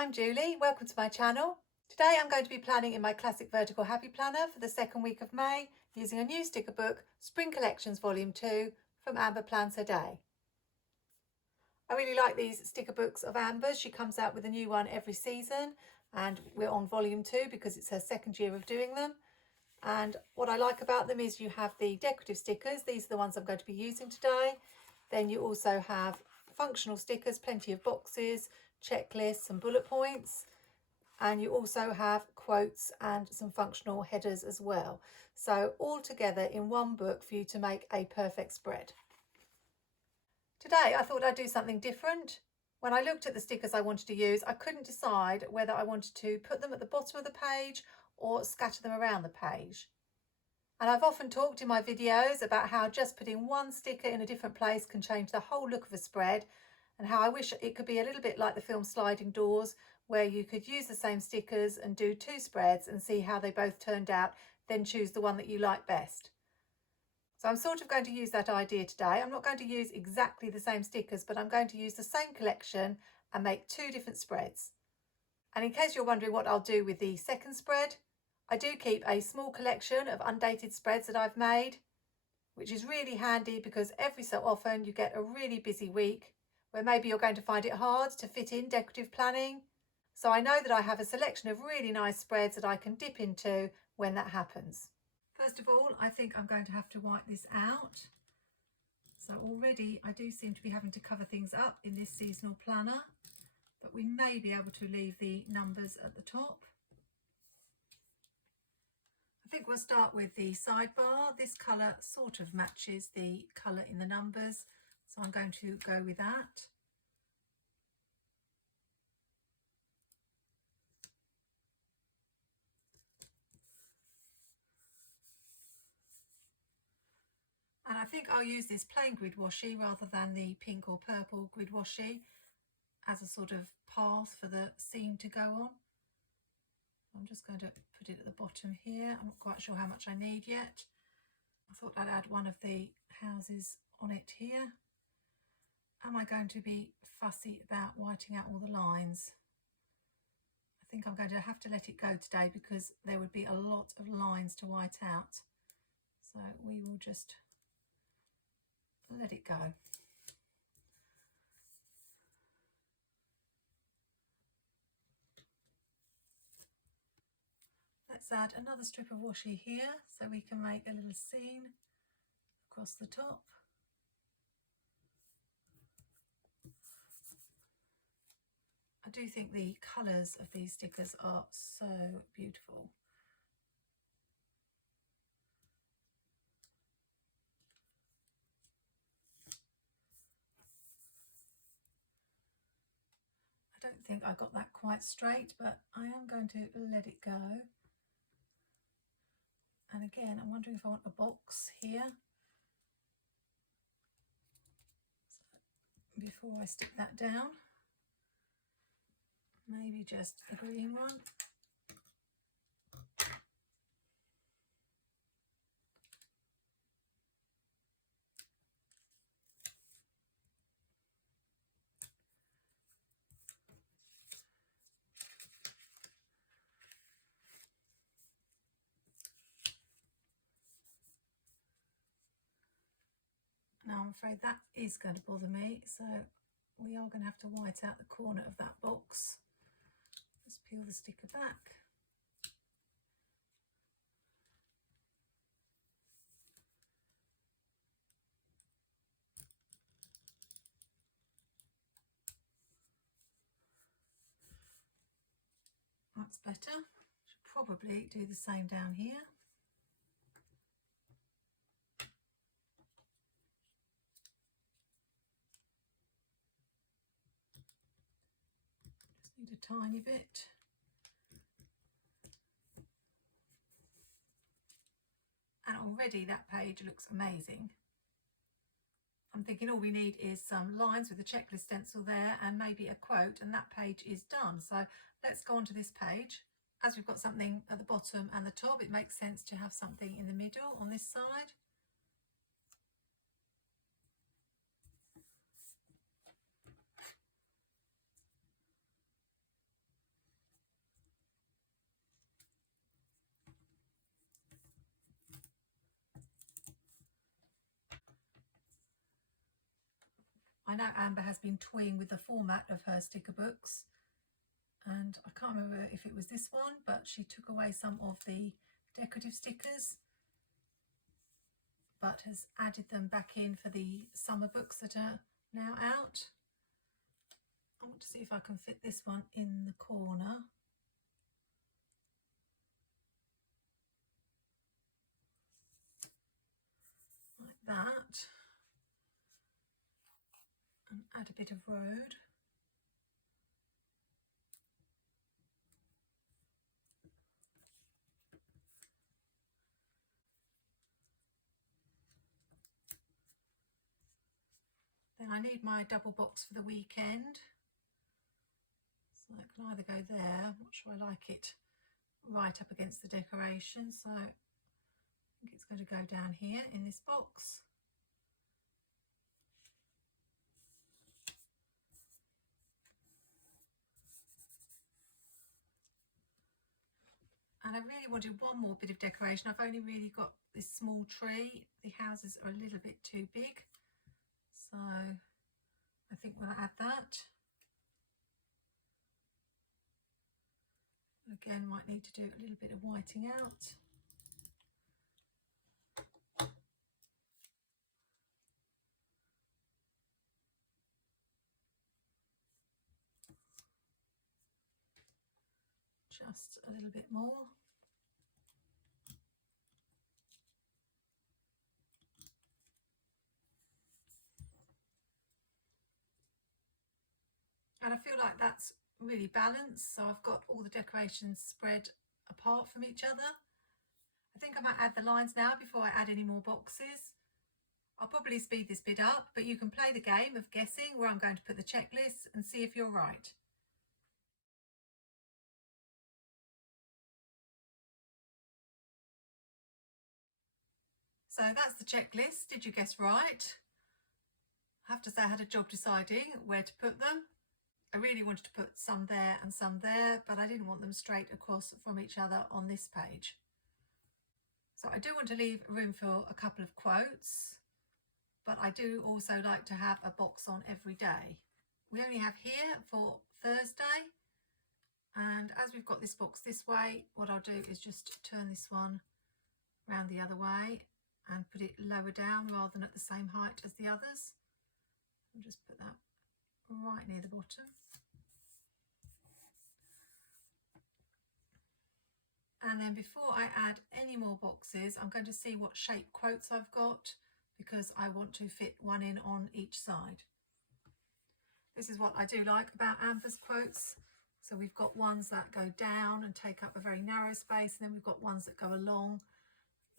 I'm Julie, welcome to my channel. Today I'm going to be planning in my classic vertical happy planner for the second week of May using a new sticker book, Spring Collections Volume 2 from Amberplansherday. I really like these sticker books of Amber's. She comes out with a new one every season and we're on Volume 2 because it's her second year of doing them. And what I like about them is you have the decorative stickers. These are the ones I'm going to be using today. Then you also have functional stickers, plenty of boxes, checklists and bullet points. And you also have quotes and some functional headers as well. So all together in one book for you to make a perfect spread. Today I thought I'd do something different. When I looked at the stickers I wanted to use, I couldn't decide whether I wanted to put them at the bottom of the page or scatter them around the page. And I've often talked in my videos about how just putting one sticker in a different place can change the whole look of a spread, and how I wish it could be a little bit like the film Sliding Doors, where you could use the same stickers and do two spreads and see how they both turned out, then choose the one that you like best. So I'm sort of going to use that idea today. I'm not going to use exactly the same stickers, but I'm going to use the same collection and make two different spreads. And in case you're wondering what I'll do with the second spread, I do keep a small collection of undated spreads that I've made, which is really handy because every so often you get a really busy week where maybe you're going to find it hard to fit in decorative planning. So I know that I have a selection of really nice spreads that I can dip into when that happens. First of all, I think I'm going to have to wipe this out. So already I do seem to be having to cover things up in this seasonal planner, but we may be able to leave the numbers at the top. I think we'll start with the sidebar. This colour sort of matches the colour in the numbers, so I'm going to go with that. And I think I'll use this plain grid washi rather than the pink or purple grid washi as a sort of path for the scene to go on. I'm just going to put it at the bottom here. I'm not quite sure how much I need yet. I thought I'd add one of the houses on it here. Am I going to be fussy about whiting out all the lines? I think I'm going to have to let it go today because there would be a lot of lines to white out. So we will just let it go. Let's add another strip of washi here so we can make a little scene across the top. I do think the colours of these stickers are so beautiful. I don't think I got that quite straight, but I am going to let it go. And again, I'm wondering if I want a box here. So before I stick that down, maybe just a green one. Now I'm afraid that is going to bother me, so we are going to have to white out the corner of that box. Let's peel the sticker back. That's better. Should probably do the same down here. Just need a tiny bit. And already that page looks amazing. I'm thinking all we need is some lines with a checklist stencil there and maybe a quote, and that page is done. So let's go on to this page. As we've got something at the bottom and the top, it makes sense to have something in the middle on this side. I know Amber has been toying with the format of her sticker books, and I can't remember if it was this one, but she took away some of the decorative stickers but has added them back in for the summer books that are now out. I want to see if I can fit this one in the corner. Like that. And add a bit of road. Then I need my double box for the weekend. So it can either go there, I'm not sure I like it right up against the decoration, so I think it's going to go down here in this box. And I really wanted one more bit of decoration. I've only really got this small tree. The houses are a little bit too big, so I think we'll add that. Again, might need to do a little bit of whiting out. Just a little bit more. And I feel like that's really balanced, so I've got all the decorations spread apart from each other. I think I might add the lines now before I add any more boxes. I'll probably speed this bit up, but you can play the game of guessing where I'm going to put the checklist and see if you're right. So that's the checklist. Did you guess right? I have to say I had a job deciding where to put them. I really wanted to put some there and some there, but I didn't want them straight across from each other on this page. So I do want to leave room for a couple of quotes, but I do also like to have a box on every day. We only have here for Thursday, and as we've got this box this way, what I'll do is just turn this one around the other way and put it lower down rather than at the same height as the others. I'll just put that right near the bottom. And then before I add any more boxes, I'm going to see what shape quotes I've got, because I want to fit one in on each side. This is what I do like about Amber's quotes. So we've got ones that go down and take up a very narrow space, and then we've got ones that go along,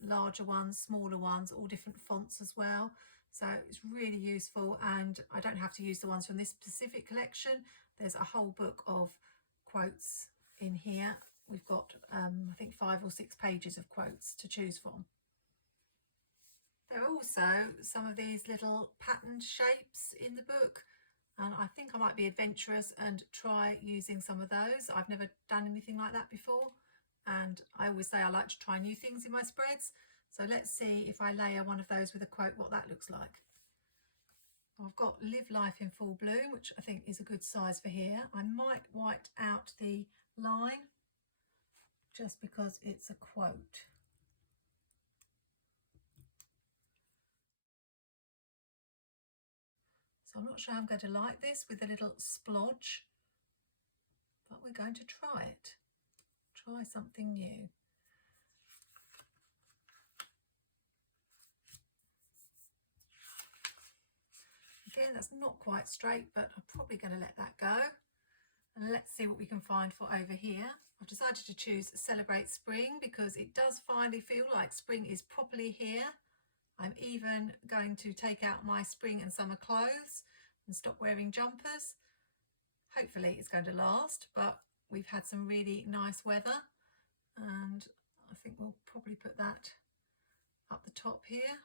larger ones, smaller ones, all different fonts as well. So it's really useful, and I don't have to use the ones from this specific collection. There's a whole book of quotes in here. We've got I think 5 or 6 pages of quotes to choose from. There are also some of these little patterned shapes in the book, and I think I might be adventurous and try using some of those. I've never done anything like that before, and I always say I like to try new things in my spreads. So let's see if I layer one of those with a quote, what that looks like. I've got Live Life in Full Bloom, which I think is a good size for here. I might white out the line just because it's a quote. So I'm not sure I'm going to like this with a little splodge, but we're going to try it. Try something new. Again, that's not quite straight, but I'm probably going to let that go. And let's see what we can find for over here. I've decided to choose Celebrate Spring because it does finally feel like spring is properly here. I'm even going to take out my spring and summer clothes and stop wearing jumpers. Hopefully it's going to last, but we've had some really nice weather, and I think we'll probably put that up the top here.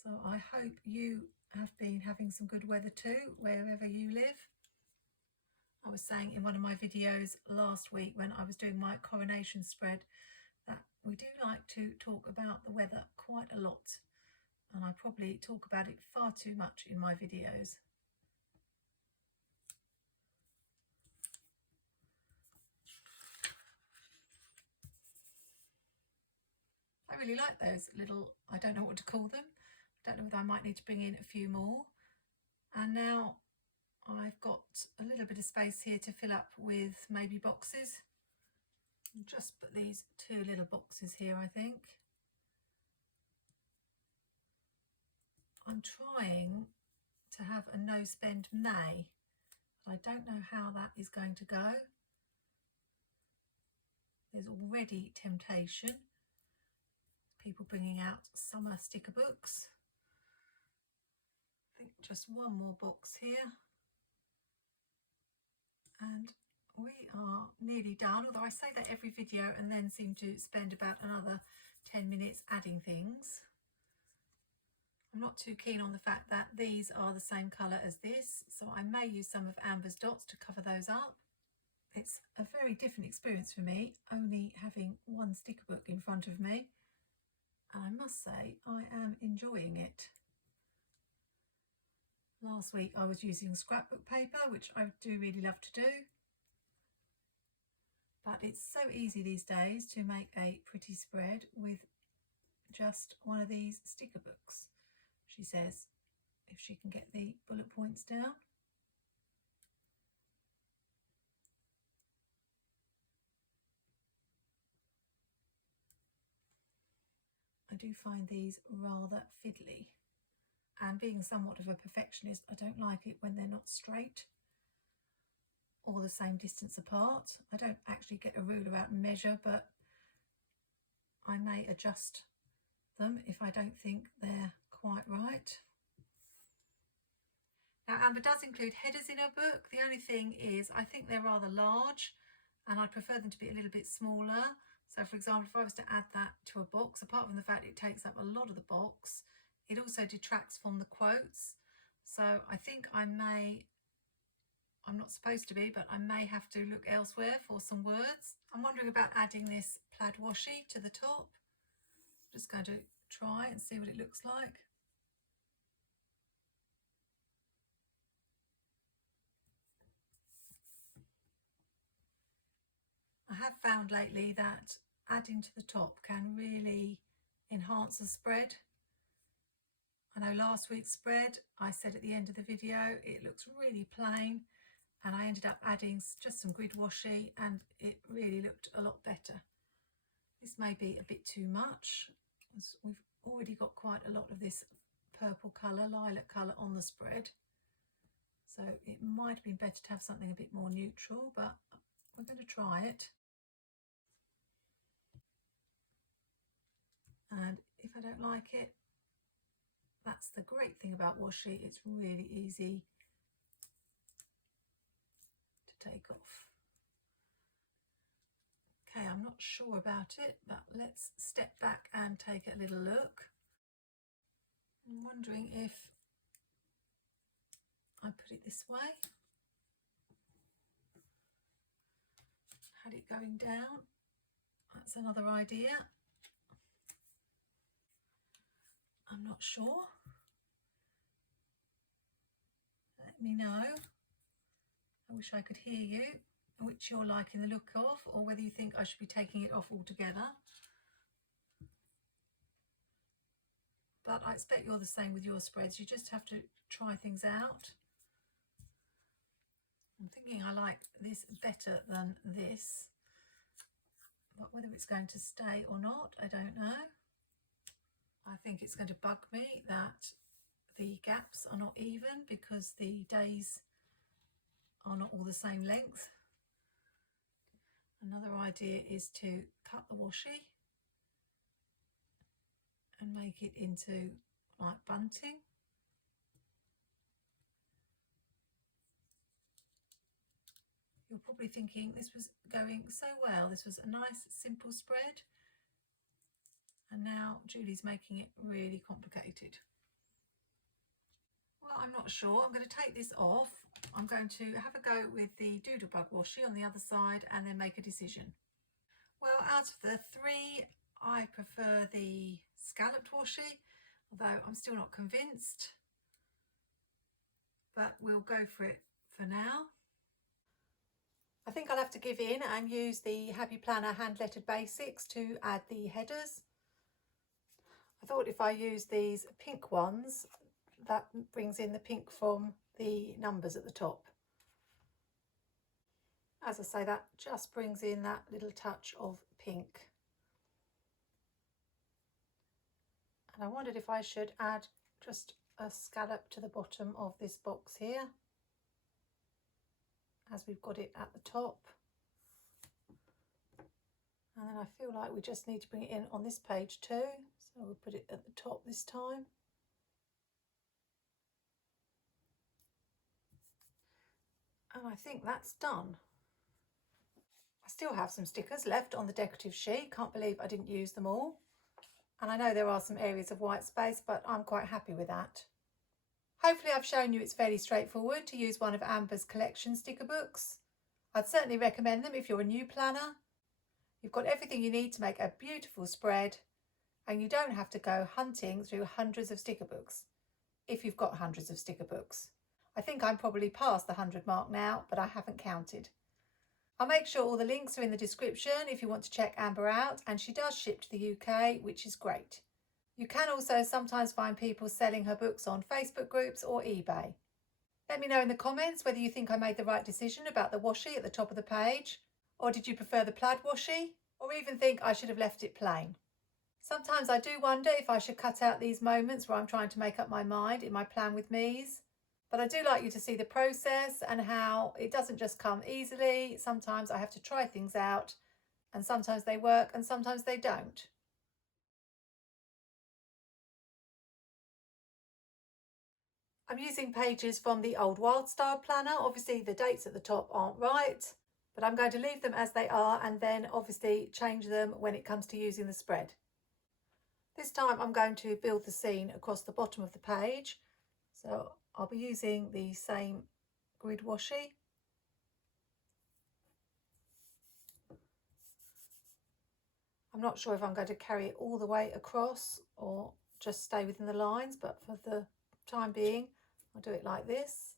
So I hope you have been having some good weather too, wherever you live. I was saying in one of my videos last week when I was doing my coronation spread that we do like to talk about the weather quite a lot. and I probably talk about it far too much in my videos. I really like those little, I don't know what to call them. I don't know whether I might need to bring in a few more. And now I've got a little bit of space here to fill up with maybe boxes. I'll just put these 2 little boxes here, I think. I'm trying to have a no spend May, but I don't know how that is going to go. There's already temptation. People bringing out summer sticker books. I think just one more box here. And we are nearly done, although I say that every video and then seem to spend about another 10 minutes adding things. I'm not too keen on the fact that these are the same colour as this, so I may use some of Amber's dots to cover those up. It's a very different experience for me, only having one sticker book in front of me, and I must say I am enjoying it. Last week I was using scrapbook paper, which I do really love to do, but it's so easy these days to make a pretty spread with just one of these sticker books, she says, if she can get the bullet points down. I do find these rather fiddly, and being somewhat of a perfectionist, I don't like it when they're not straight or the same distance apart. I don't actually get a ruler out and measure, but I may adjust them if I don't think they're quite right. Now, Amber does include headers in her book. The only thing is I think they're rather large and I'd prefer them to be a little bit smaller. So for example, if I was to add that to a box, apart from the fact it takes up a lot of the box, it also detracts from the quotes. So I think I'm not supposed to be, but I may have to look elsewhere for some words. I'm wondering about adding this plaid washi to the top. I'm just going to try and see what it looks like. I have found lately that adding to the top can really enhance the spread. I know last week's spread, I said at the end of the video, it looks really plain, and I ended up adding just some grid washi and it really looked a lot better. This may be a bit too much, as we've already got quite a lot of this purple colour, lilac colour on the spread. So it might have been better to have something a bit more neutral, but we're going to try it. And if I don't like it, that's the great thing about washi, it's really easy to take off. Okay, I'm not sure about it, but let's step back and take a little look. I'm wondering if I put it this way, had it going down, that's another idea. I'm not sure. Let me know. I wish I could hear you, which you're liking the look of, or whether you think I should be taking it off altogether. But I expect you're the same with your spreads. You just have to try things out. I'm thinking I like this better than this, but whether it's going to stay or not, I don't know. I think it's going to bug me that the gaps are not even because the days are not all the same length. Another idea is to cut the washi and make it into like bunting. You're probably thinking this was going so well, this was a nice simple spread, and now Julie's making it really complicated. Well, I'm not sure. I'm going to take this off. I'm going to have a go with the Doodlebug washi on the other side and then make a decision. Well, out of the three, I prefer the scalloped washi. although I'm still not convinced, but we'll go for it for now. I think I'll have to give in and use the Happy Planner hand lettered basics to add the headers. I thought if I use these pink ones, that brings in the pink from the numbers at the top. As I say, that just brings in that little touch of pink. And I wondered if I should add just a scallop to the bottom of this box here, as we've got it at the top. And then I feel like we just need to bring it in on this page too, so we'll put it at the top this time. And I think that's done. I still have some stickers left on the decorative sheet. Can't believe I didn't use them all. And I know there are some areas of white space, but I'm quite happy with that. Hopefully I've shown you it's fairly straightforward to use one of Amber's collection sticker books. I'd certainly recommend them if you're a new planner. You've got everything you need to make a beautiful spread, and you don't have to go hunting through hundreds of sticker books, if you've got hundreds of sticker books. I think I'm probably past the 100 mark now, but I haven't counted. I'll make sure all the links are in the description if you want to check Amber out, and she does ship to the UK, which is great. You can also sometimes find people selling her books on Facebook groups or eBay. Let me know in the comments whether you think I made the right decision about the washi at the top of the page, or did you prefer the plaid washi, or even think I should have left it plain. Sometimes I do wonder if I should cut out these moments where I'm trying to make up my mind in my plan with me's. But I do like you to see the process and how it doesn't just come easily. Sometimes I have to try things out, and sometimes they work and sometimes they don't. I'm using pages from the old Wild Style planner. Obviously the dates at the top aren't right, but I'm going to leave them as they are and then obviously change them when it comes to using the spread. This time I'm going to build the scene across the bottom of the page. So I'll be using the same grid washi. I'm not sure if I'm going to carry it all the way across or just stay within the lines, but for the time being, I'll do it like this.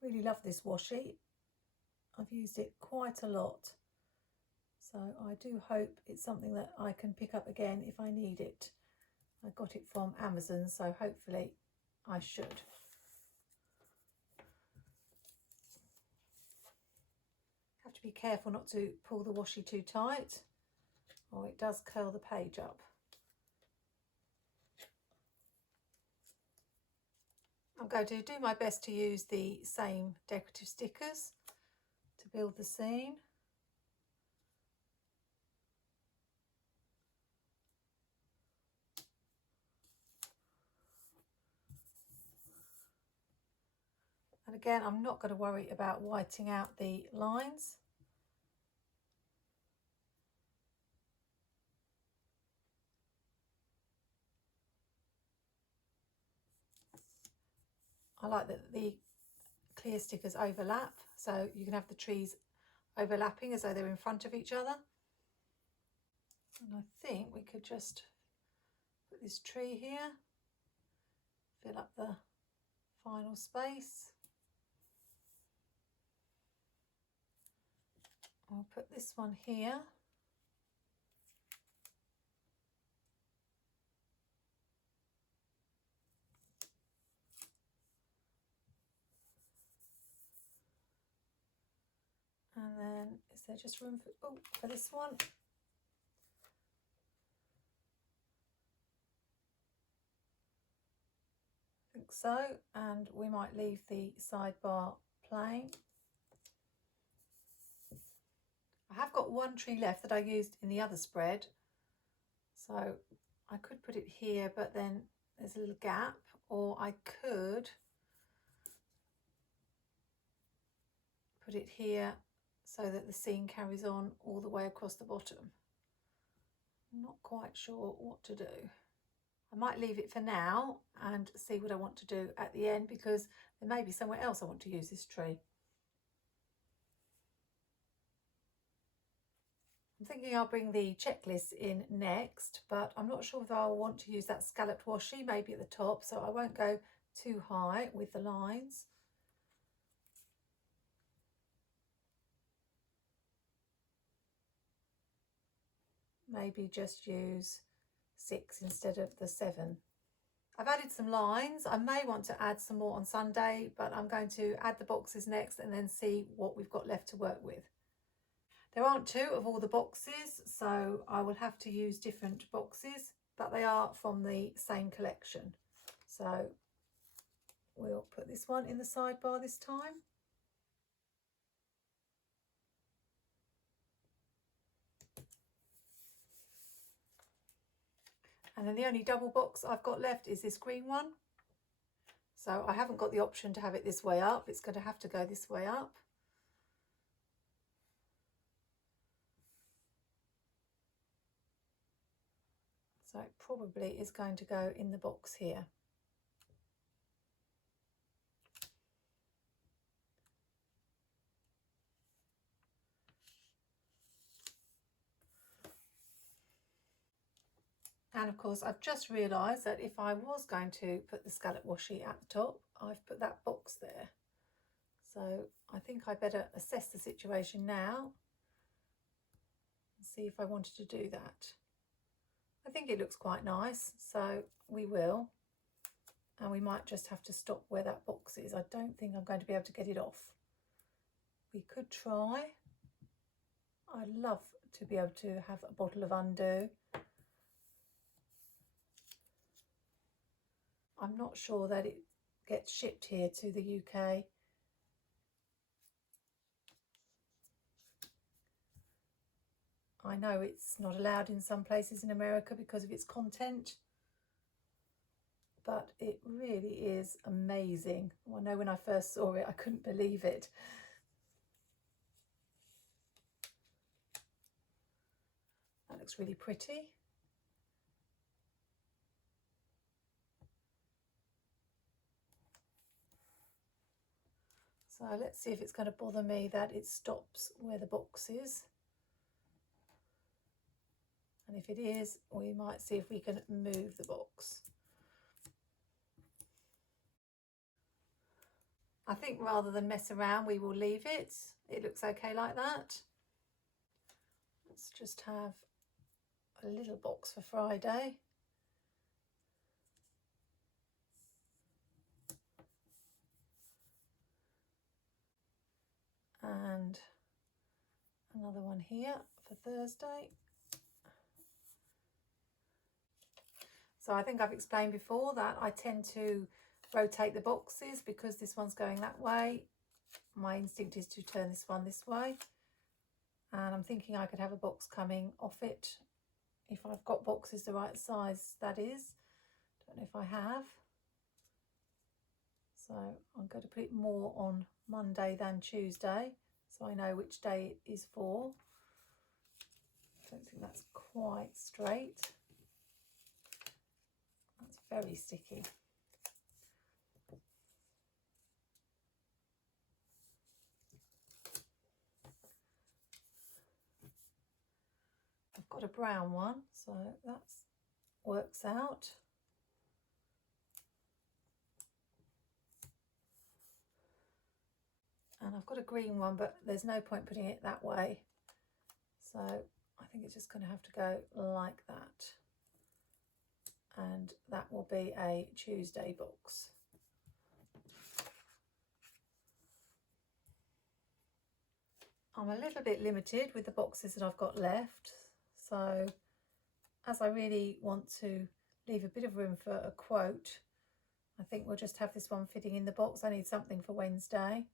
Really love this washi. I've used it quite a lot. So I do hope it's something that I can pick up again if I need it. I got it from Amazon, so hopefully I should. Have to be careful not to pull the washi too tight, or it does curl the page up. I'm going to do my best to use the same decorative stickers to build the scene. And again, I'm not going to worry about whiting out the lines. I like that the clear stickers overlap, so you can have the trees overlapping as though they're in front of each other. And I think we could just put this tree here, fill up the final space. I'll put this one here. And then is there just room for this one? I think so, and we might leave the sidebar plain. I have got one tree left that I used in the other spread, so I could put it here, but then there's a little gap, or I could put it here so that the scene carries on all the way across the bottom. I'm not quite sure what to do. I might leave it for now and see what I want to do at the end, because there may be somewhere else I want to use this tree. I'm thinking I'll bring the checklist in next, but I'm not sure if I'll want to use that scalloped washi, maybe at the top, so I won't go too high with the lines. Maybe just use 6 instead of the 7. I've added some lines. I may want to add some more on Sunday, but I'm going to add the boxes next and then see what we've got left to work with. There aren't 2 of all the boxes, so I will have to use different boxes, but they are from the same collection. So we'll put this one in the sidebar this time. And then the only double box I've got left is this green one. So I haven't got the option to have it this way up. It's going to have to go this way up. So it probably is going to go in the box here. And of course, I've just realised that if I was going to put the scallop washi at the top, I've put that box there. So I think I better assess the situation now and see if I wanted to do that. I think it looks quite nice, so we will. And we might just have to stop where that box is. I don't think I'm going to be able to get it off. We could try. I'd love to be able to have a bottle of undo. I'm not sure that it gets shipped here to the UK. I know it's not allowed in some places in America because of its content, but it really is amazing. I know when I first saw it, I couldn't believe it. That looks really pretty. So let's see if it's going to bother me that it stops where the box is. And if it is, we might see if we can move the box. I think rather than mess around, we will leave it. It looks okay like that. Let's just have a little box for Friday. And another one here for Thursday. So I think I've explained before that I tend to rotate the boxes because this one's going that way. My instinct is to turn this one this way. And I'm thinking I could have a box coming off it if I've got boxes the right size, that is. Don't know if I have. So I'm going to put it more on Monday than Tuesday, so I know which day it is for. I don't think that's quite straight. That's very sticky. I've got a brown one, so that works out. And I've got a green one, but there's no point putting it that way. So I think it's just going to have to go like that. And that will be a Tuesday box. I'm a little bit limited with the boxes that I've got left. So as I really want to leave a bit of room for a quote, I think we'll just have this one fitting in the box. I need something for Wednesday.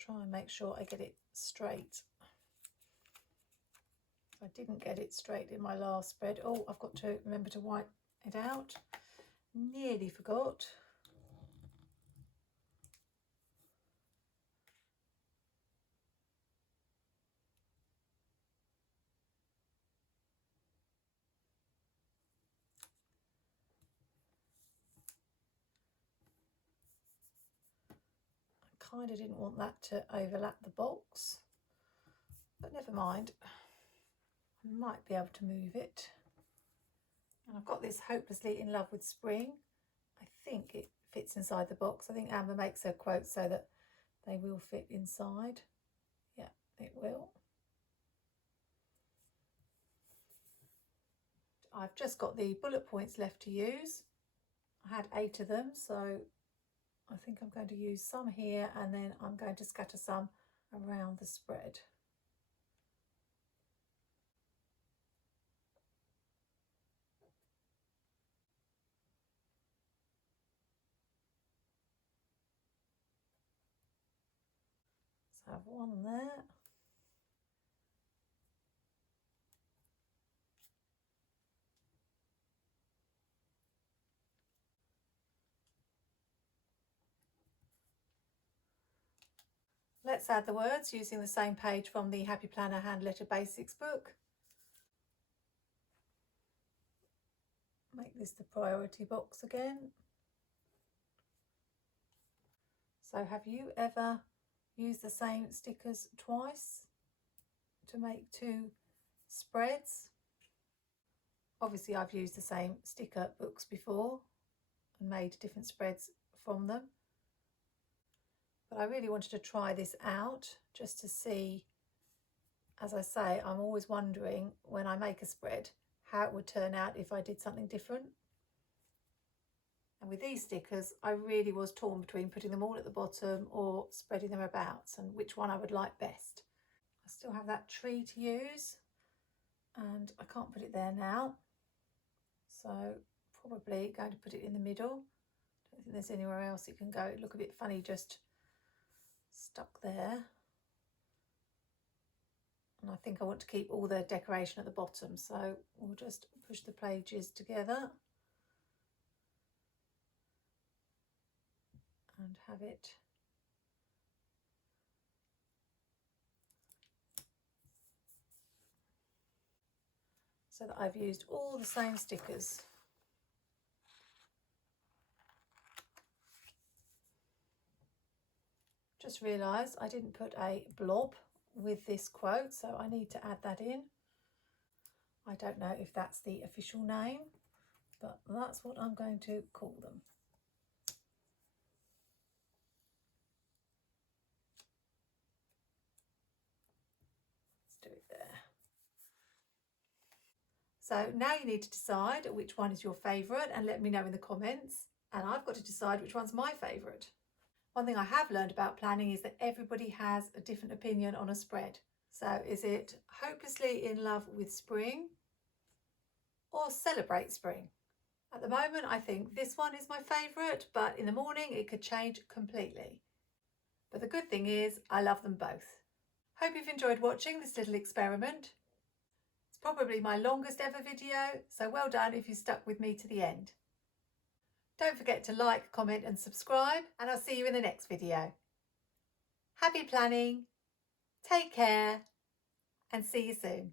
Try and make sure I get it straight. I didn't get it straight in my last spread. Oh, I've got to remember to wipe it out. Nearly forgot. kind of didn't want that to overlap the box, but never mind. I might be able to move it. And I've got this Hopelessly in Love with Spring. I think it fits inside the box. I think Amber makes her quotes so that they will fit inside. Yeah, it will. I've just got the bullet points left to use. I had 8 of them, so I think I'm going to use some here, and then I'm going to scatter some around the spread. So I have one there. Let's add the words using the same page from the Happy Planner Hand Letter Basics book. Make this the priority box again. So have you ever used the same stickers twice to make 2 spreads? Obviously I've used the same sticker books before and made different spreads from them. But I really wanted to try this out just to see. As I say, I'm always wondering when I make a spread how it would turn out if I did something different. And with these stickers, I really was torn between putting them all at the bottom or spreading them about, and which one I would like best. I still have that tree to use, and I can't put it there now. So probably going to put it in the middle. I don't think there's anywhere else it can go. It'd look a bit funny just stuck there. And I think I want to keep all the decoration at the bottom, so we'll just push the pages together and have it so that I've used all the same stickers. Just realised I didn't put a blob with this quote, so I need to add that in. I don't know if that's the official name, but that's what I'm going to call them. Let's do it there. So now you need to decide which one is your favourite and let me know in the comments. And I've got to decide which one's my favourite. One thing I have learned about planning is that everybody has a different opinion on a spread. So is it Hopelessly in Love with Spring or Celebrate Spring? At the moment, I think this one is my favourite, but in the morning it could change completely. But the good thing is I love them both. Hope you've enjoyed watching this little experiment. It's probably my longest ever video, so well done if you stuck with me to the end. Don't forget to like, comment and subscribe, and I'll see you in the next video. Happy planning, take care, and see you soon.